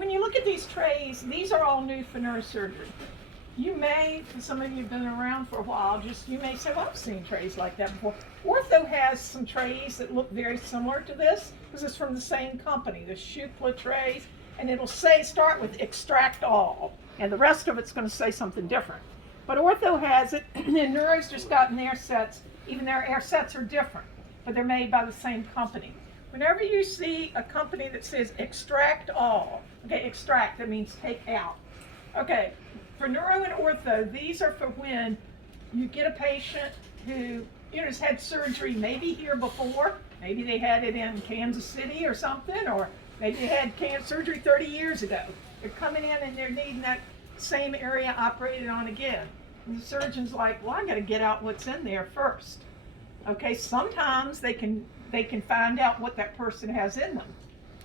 when you look at these trays, these are all new for neurosurgery. You may, for some of you have been around for a while, you may say, well, I've seen trays like that before. Ortho has some trays that look very similar to this, because it's from the same company, the Shukla trays, and it'll start with Xtract-All, and the rest of it's going to say something different. But Ortho has it, and Neuro's just gotten their sets, even their air sets are different, but they're made by the same company. Whenever you see a company that says Xtract-All, okay, extract, that means take out. Okay, for Neuro and Ortho, these are for when you get a patient who, has had surgery maybe here before, maybe they had it in Kansas City or something, or maybe they had surgery 30 years ago. They're coming in and they're needing that same area operated on again. And the surgeon's like, well, I gotta get out what's in there first. Okay, sometimes they can find out what that person has in them,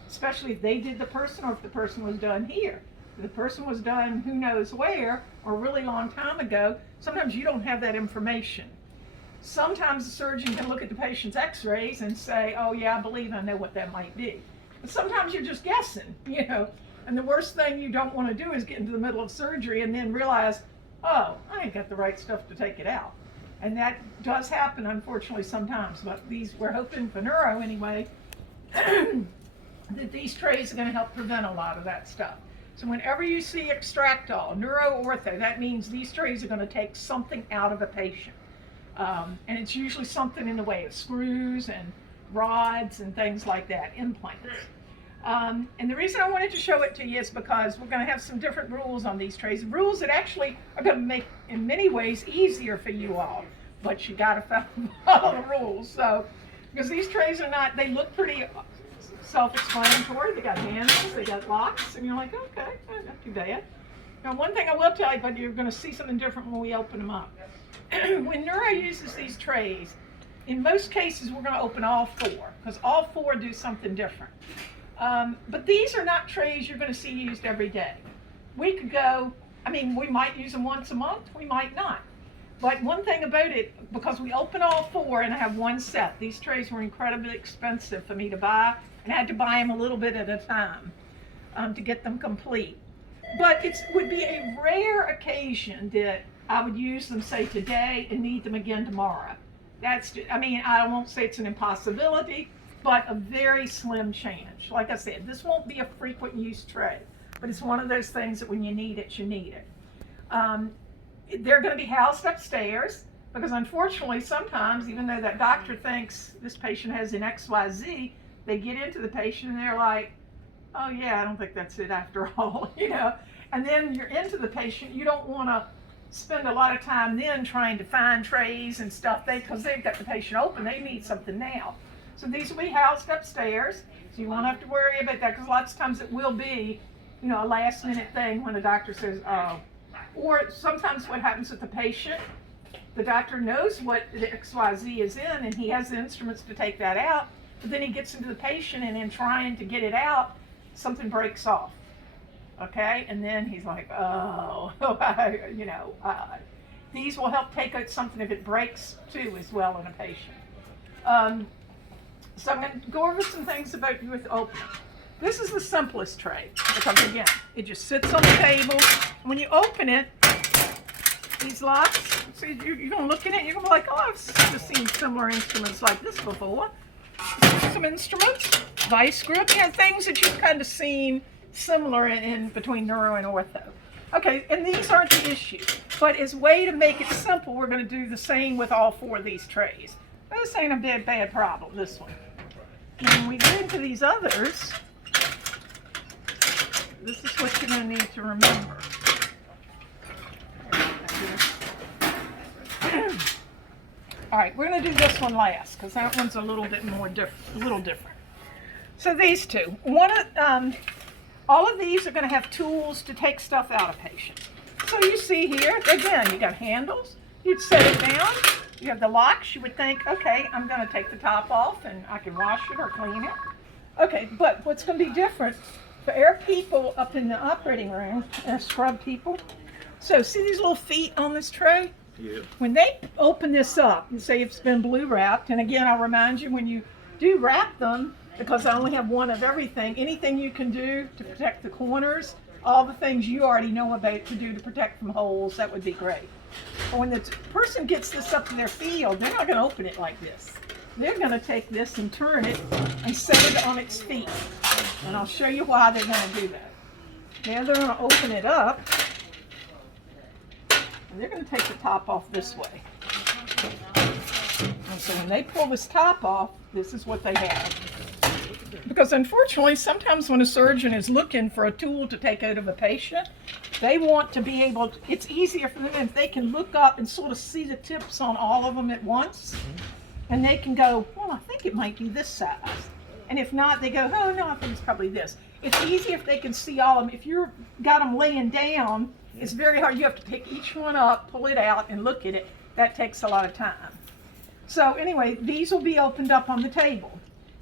especially if they did the person or if the person was done here. If the person was done who knows where or a really long time ago, sometimes you don't have that information. Sometimes the surgeon can look at the patient's x-rays and say, oh yeah, I believe I know what that might be. But sometimes you're just guessing, and the worst thing you don't want to do is get into the middle of surgery and then realize, oh, I ain't got the right stuff to take it out. And that does happen, unfortunately, sometimes. But we're hoping for Neuro anyway, that these trays are going to help prevent a lot of that stuff. So whenever you see Xtract-All, Neuro, Ortho, that means these trays are going to take something out of a patient. And it's usually something in the way of screws and rods and things like that, implants. And the reason I wanted to show it to you is because we're going to have some different rules on these trays. Rules that actually are going to make, in many ways, easier for you all. But you got to follow the rules. So, because these trays are not, they look pretty self-explanatory. They got handles, they got locks, and you're like, okay, not too bad. Now, one thing I will tell you, but you're going to see something different when we open them up. When Neuro uses these trays, in most cases, we're going to open all four, because all four do something different. But these are not trays you're going to see used every day. We could go, we might use them once a month, we might not. But one thing about it, because we open all four and I have one set, these trays were incredibly expensive for me to buy, and I had to buy them a little bit at a time to get them complete. But it would be a rare occasion that I would use them, say, today and need them again tomorrow. That's just, I won't say it's an impossibility, but a very slim chance. Like I said, this won't be a frequent use tray, but it's one of those things that when you need it, you need it. They're going to be housed upstairs because unfortunately sometimes, even though that doctor thinks this patient has an XYZ, they get into the patient and they're like, oh yeah, I don't think that's it after all, and then you're into the patient. You don't want to spend a lot of time then trying to find trays and stuff because they've got the patient open, they need something now. So these will be housed upstairs, so you won't have to worry about that, because lots of times it will be, a last minute thing when the doctor says, oh. Or sometimes what happens with the patient, the doctor knows what the XYZ is in and he has the instruments to take that out, but then he gets into the patient and in trying to get it out, something breaks off. Okay, and then he's like, oh, these will help take out something if it breaks too as well in a patient. So I'm going to go over some things about with opening. This is the simplest tray because again, it just sits on the table. When you open it, these locks, so you're going to look at it and you're going to be like, oh, I've just seen similar instruments like this before. Some instruments, vice grip, things that you've kind of seen similar in between Neuro and Ortho. Okay, and these aren't the issue, but as a way to make it simple, we're going to do the same with all four of these trays. This ain't a bad problem, this one. And when we get into these others, this is what you're going to need to remember. All right, we're going to do this one last because that one's a little bit more different. So these two, all of these are going to have tools to take stuff out of patients. So you see here, again, you got handles. You'd set it down. You have the locks. You would think, okay, I'm going to take the top off and I can wash it or clean it. Okay, but what's going to be different for our people up in the operating room, scrub people. So see these little feet on this tray? Yeah. When they open this up, and say it's been blue wrapped, and again, I'll remind you when you do wrap them, because I only have one of everything. Anything you can do to protect the corners, all the things you already know about to do to protect from holes, that would be great. But when the person gets this up to their field, they're not going to open it like this. They're going to take this and turn it and set it on its feet. And I'll show you why they're going to do that. Now they're going to open it up, and they're going to take the top off this way. And so when they pull this top off, this is what they have. Because unfortunately, sometimes when a surgeon is looking for a tool to take out of a patient, they want to be able to, it's easier for them if they can look up and sort of see the tips on all of them at once. And they can go, well, I think it might be this size. And if not, they go, oh no, I think it's probably this. It's easy if they can see all of them. If you've got them laying down, it's very hard. You have to pick each one up, pull it out, and look at it. That takes a lot of time. So anyway, these will be opened up on the table.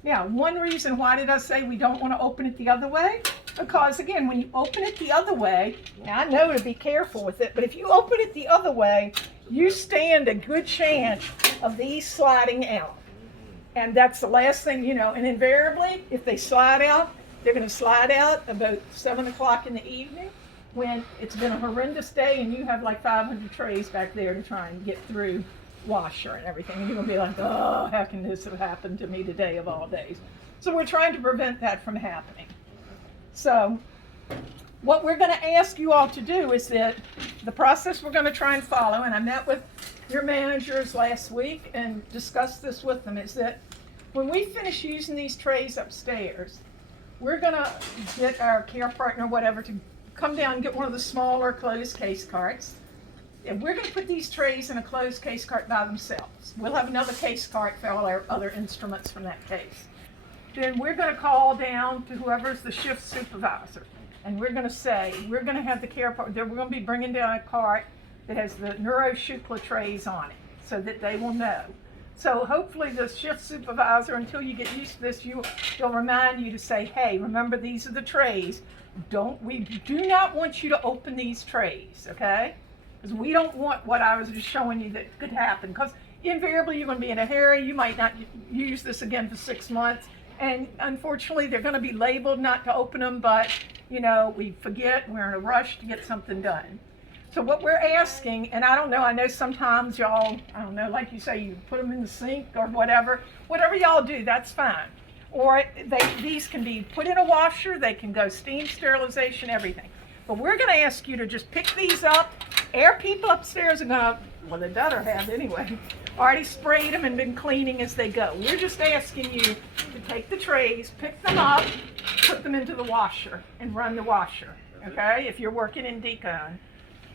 Now, one reason why did I say we don't want to open it the other way? Because again, when you open it the other way, now I know to be careful with it, but if you open it the other way, you stand a good chance of these sliding out. And that's the last thing, you know, and invariably, if they slide out, they're going to slide out about 7 o'clock in the evening when it's been a horrendous day and you have like 500 trays back there to try and get through washer and everything. And you're going to be like, oh, how can this have happened to me today of all days? So we're trying to prevent that from happening. So what we're going to ask you all to do is that the process we're going to try and follow, and I met with your managers last week and discussed this with them, is that when we finish using these trays upstairs, we're going to get our care partner, whatever, to come down and get one of the smaller closed case carts. And we're going to put these trays in a closed case cart by themselves. We'll have another case cart for all our other instruments from that case. Then we're going to call down to whoever's the shift supervisor. And we're going to say, we're going to have the care partner, we're going to be bringing down a cart that has the Shukla trays on it so that they will know. So hopefully the shift supervisor, until you get used to this, they'll remind you to say, hey, remember these are the trays. We do not want you to open these trays, okay? Because we don't want what I was just showing you that could happen. Because invariably you're going to be in a hurry. You might not use this again for 6 months. And unfortunately, they're going to be labeled not to open them, but, you know, we forget, we're in a rush to get something done. So what we're asking, and I don't know, I know sometimes y'all, I don't know, like you say, you put them in the sink or whatever y'all do, that's fine. Or these can be put in a washer, they can go steam sterilization, everything. But we're going to ask you to just pick these up. Our people upstairs are going to, well, they better have anyway, already sprayed them and been cleaning as they go. We're just asking you to take the trays, pick them up, put them into the washer, and run the washer, okay, if you're working in decon.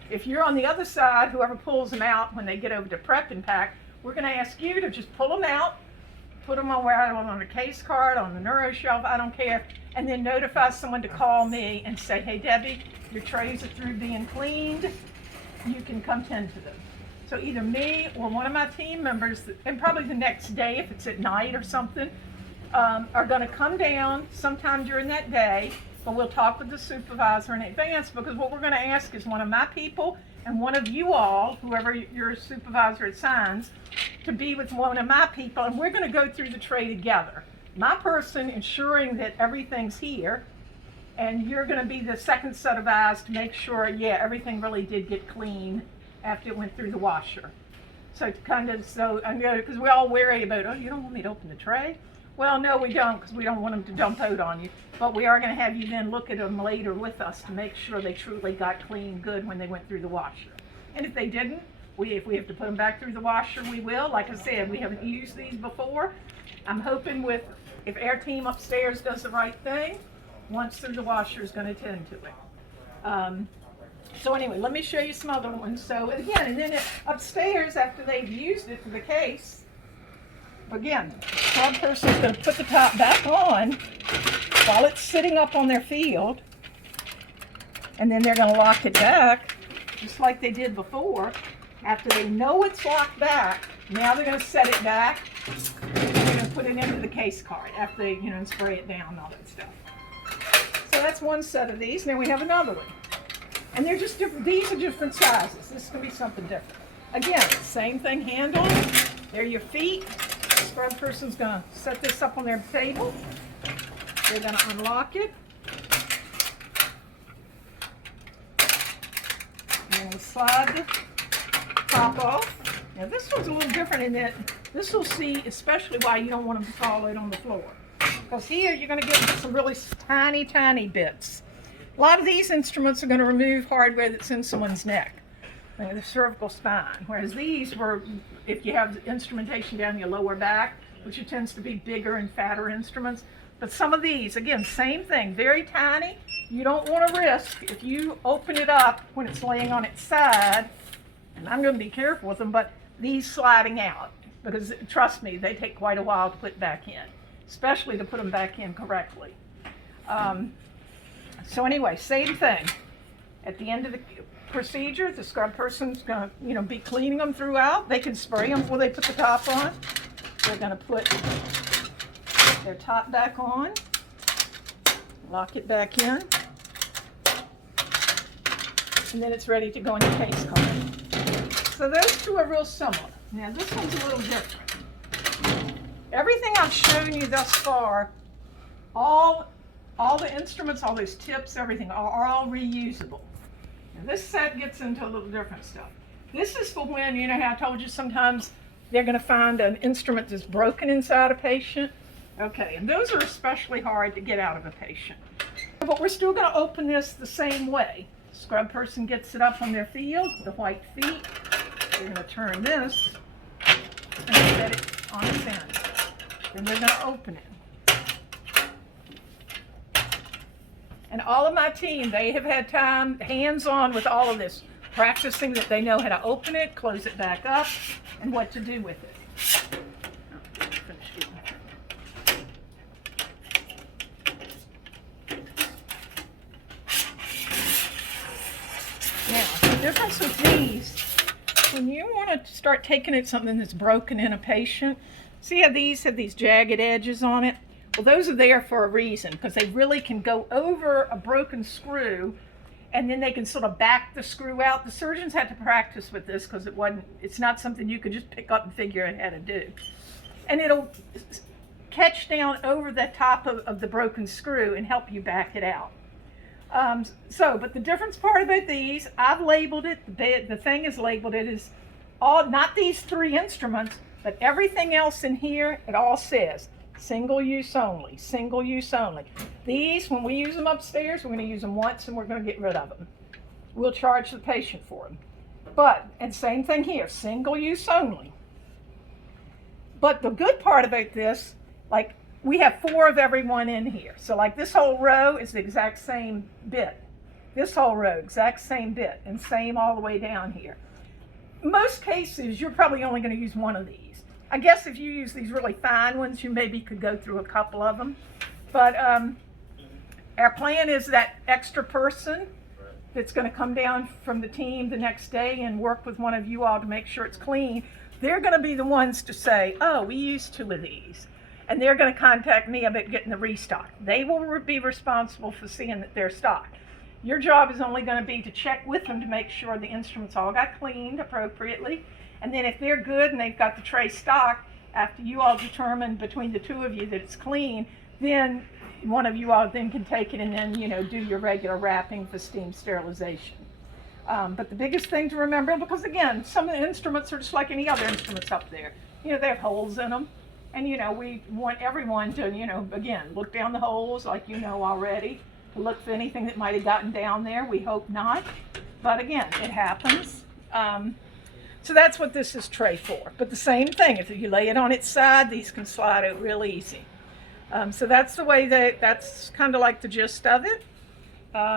If you're on the other side, whoever pulls them out when they get over to prep and pack, we're going to ask you to just pull them out, put them on a case cart, on the neuro shelf, I don't care, and then notify someone to call me and say, hey, Debbie, your trays are through being cleaned. You can come tend to them. So either me or one of my team members, and probably the next day if it's at night or something, are going to come down sometime during that day, but we'll talk with the supervisor in advance, because what we're going to ask is one of my people and one of you all, whoever your supervisor assigns, to be with one of my people, and we're going to go through the tray together. My person ensuring that everything's here, and you're going to be the second set of eyes to make sure, yeah, everything really did get clean after it went through the washer. So I know, because we're all wary about, oh, you don't want me to open the tray? Well, no, we don't, because we don't want them to dump out on you. But we are going to have you then look at them later with us to make sure they truly got clean good when they went through the washer. And if they didn't, if we have to put them back through the washer, we will. Like I said, we haven't used these before. I'm hoping if our team upstairs does the right thing, once through the washer is going to tend to it. So anyway, let me show you some other ones. So again, and then upstairs, after they've used it for the case, again, scrub person is going to put the top back on while it's sitting up on their field, and then they're going to lock it back, just like they did before. After they know it's locked back, now they're going to set it back, and they're going to put it into the case cart after they, spray it down and all that stuff. So that's one set of these. Now we have another one. And they're just different. These are different sizes. This is going to be something different. Again, same thing, handle. There are your feet. The scrub person's going to set this up on their table. We're going to unlock it. And we'll slide the top off. Now this one's a little different in that this will see especially why you don't want them to fall out on the floor. Because here you're going to get some really tiny, tiny bits. A lot of these instruments are going to remove hardware that's in someone's neck, like the cervical spine. Whereas these were, if you have instrumentation down your lower back, which tends to be bigger and fatter instruments. But some of these, again, same thing, very tiny. You don't want to risk, if you open it up when it's laying on its side, and I'm going to be careful with them, but these sliding out, because trust me, they take quite a while to put back in, especially to put them back in correctly. So anyway, same thing. At the end of the procedure, the scrub person's going to, be cleaning them throughout. They can spray them before they put the top on. They're going to put their top back on, lock it back in, and then it's ready to go in the case card. So those two are real similar. Now this one's a little different. Everything I've shown you thus far, all the instruments, all those tips, everything are all reusable. Now this set gets into a little different stuff. This is for when, how I told you sometimes they're going to find an instrument that's broken inside a patient. Okay, and those are especially hard to get out of a patient. But we're still going to open this the same way. Scrub person gets it up on their field, the white feet. They're going to turn this and set it on its end. Then they're going to open it. And all of my team, they have had time, hands-on with all of this, practicing that they know how to open it, close it back up, and what to do with it. Now, the difference with these, when you want to start taking it something that's broken in a patient, see how these have these jagged edges on it? Well, those are there for a reason, because they really can go over a broken screw, and then they can sort of back the screw out. The surgeons had to practice with this because it's not something you could just pick up and figure out how to do. And it'll catch down over the top of the broken screw and help you back it out. But the difference part about these, I've labeled it, the thing is labeled, it is all, not these three instruments, but everything else in here, it all says single use only, single use only. These, when we use them upstairs, we're going to use them once and we're going to get rid of them. We'll charge the patient for them. And same thing here, single use only. But the good part about this, like we have 4 of every one in here. So like this whole row is the exact same bit. This whole row, exact same bit, and same all the way down here. Most cases, you're probably only going to use one of these. I guess if you use these really fine ones, you maybe could go through a couple of them. But our plan is that extra person that's going to come down from the team the next day and work with one of you all to make sure it's clean, they're going to be the ones to say, oh, we used 2 of these. And they're going to contact me about getting the restock. They will be responsible for seeing that they're stocked. Your job is only going to be to check with them to make sure the instruments all got cleaned appropriately. And then if they're good and they've got the tray stocked, after you all determine between the 2 of you that it's clean, then one of you all then can take it and then, do your regular wrapping for steam sterilization. But the biggest thing to remember, because again, some of the instruments are just like any other instruments up there. They have holes in them. And, we want everyone to, again, look down the holes like already, to look for anything that might have gotten down there. We hope not. But again, it happens. So that's what this is tray for. But the same thing, if you lay it on its side, these can slide out real easy. So that's the way that's kind of like the gist of it.